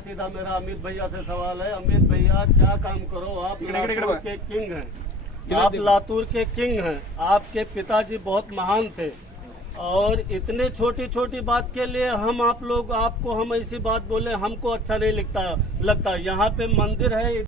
सीधा मेरा अमित भैया से सवाल है। अमित भैया क्या काम करो? आप लातूर के किंग हैं। आप लातूर के किंग हैं। आपके पिताजी बहुत महान थे। और इतने छोटी छोटी बात के लिए हम आप लोग आपको हम ऐसी बात बोले हमको अच्छा नहीं लगता लगता। यहाँ पे मंदिर है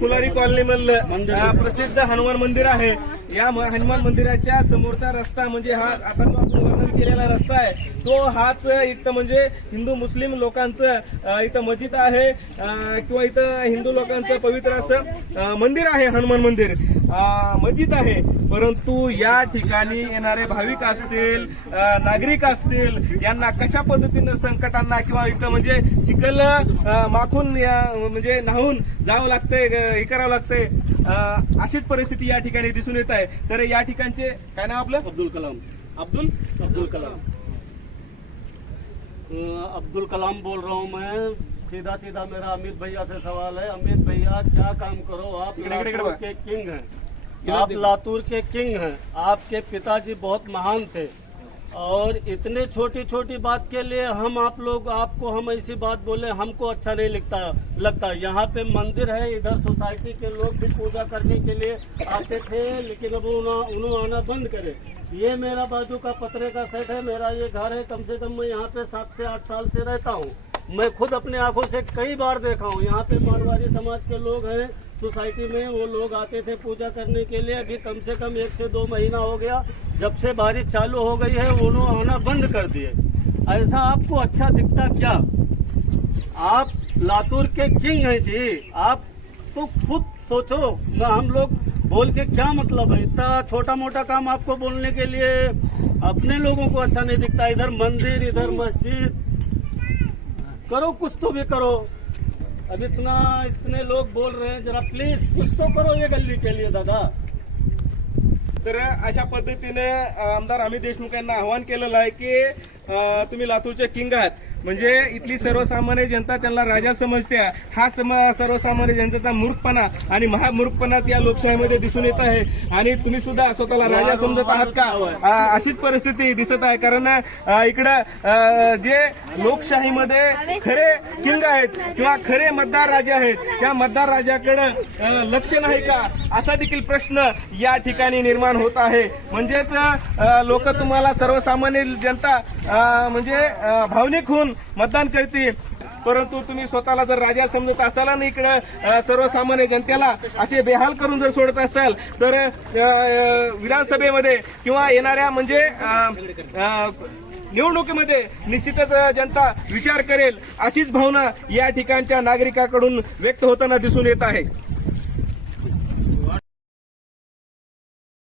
फुलारी कॉलनी मधलं प्रसिद्ध हनुमान मंदिर आहे. या हनुमान मंदिराच्या समोरचा रस्ता म्हणजे हा आपण वर्णन केलेला रस्ता आहे. तो हाच इथं म्हणजे हिंदू मुस्लिम लोकांचं इथं मस्जिद आहे किंवा इथं हिंदू लोकांचं पवित्र असं मंदिर आहे हनुमान मंदिर. मस्जिद आहे. परंतु या ठिकाणी येणारे भाविक असतील नागरिक असतील यांना कशा पद्धतीनं संकटांना किंवा इथं म्हणजे चिखल माखून म्हणजे न्हावून जावं लागतंय हे करावं लागतंय अशीच परिस्थिती या ठिकाणी दिसून येत आहे. तर या ठिकाणचे काय नाव आपलं? अब्दुल कलाम. अब्दुल? अब्दुल कलाम. अब्दुल कलाम बोल रहा हूँ मैं. सीधा सीधा मेरा अमित भैया से सवाल है। अमित भैया क्या काम करो? आप लातूर के किंग हैं। आप लातूर के किंग हैं। आपके पिताजी बहुत महान थे। और इतने छोटी छोटी बात के लिए हम आप लोग आपको हम ऐसी बात बोले हमको अच्छा नहीं लगता लगता। यहाँ पे मंदिर है इधर सोसाइटी के लोग भी पूजा करने के लिए आते थे लेकिन अब उन्होंने आना बंद करे। ये मेरा बाजू का पतरे का सेट है मेरा ये घर है कम से कम मैं यहाँ पे सात से आठ साल से रहता हूँ। मैं खुद अपने आँखों से कई बार देखा हूँ। यहाँ पे मारवाड़ी समाज के लोग हैं, सोसाइटी में वो लोग आते थे पूजा करने के लिए। अभी कम से कम एक से दो महीना हो गया, जब से बारिश चालू हो गई है, उन्होंने आना बंद कर दिए। ऐसा आपको अच्छा दिखता क्या? आप लातूर के किंग हैं जी। आप तो खुद सोचो ना हम लोग बोल के क्या मतलब है? इतना छोटा मोटा काम आपको बोलने के लिए अपने लोगों को अच्छा नहीं दिखता। इधर मंदिर, इधर मस्जिद करो कुछ तो भी करो। अब इतना इतने लोग बोल रहे हैं जरा प्लीज कुछ तो करो ये गल्ली के लिए दादा। तर अशा पद्धतीने आमदार अमित देशमुख यांना आवाहन केलेलं आहे की तुम्ही लातूरचे किंग आहात. म्हणजे इथली सर्वसामान्य जनता त्यांना राजा समजते. हा सम सर्वसामान्य जनतेचा मूर्खपणा आणि महामूर्खपणाच या लोकशाहीमध्ये दिसून येत आहे. आणि तुम्ही सुद्धा स्वतःला राजा समजत आहात का? अशीच परिस्थिती दिसत आहे. कारण इकडं जे लोकशाहीमध्ये खरे किंग आहेत किंवा खरे मतदार राजे आहेत त्या मतदार राजाकडे लक्ष नाही का? असा देखील प्रश्न या ठिकाणी निर्माण होत आहे. म्हणजेच लोक तुम्हाला सर्वसामान्य जनता म्हणजे भावनिक होऊन मतदान करते परंतु तुम्ही स्वतःला जर राजा समजत असाल आणि इकडे सर्वसामान्य जनतेला असे बेहाल करून जर सोडत असाल तर विधानसभेमध्ये किंवा येणाऱ्या म्हणजे निवडणुकीमध्ये निश्चितच जनता विचार करेल अशीच भावना या ठिकाणच्या नागरिकाकडून व्यक्त होताना दिसून येत आहे.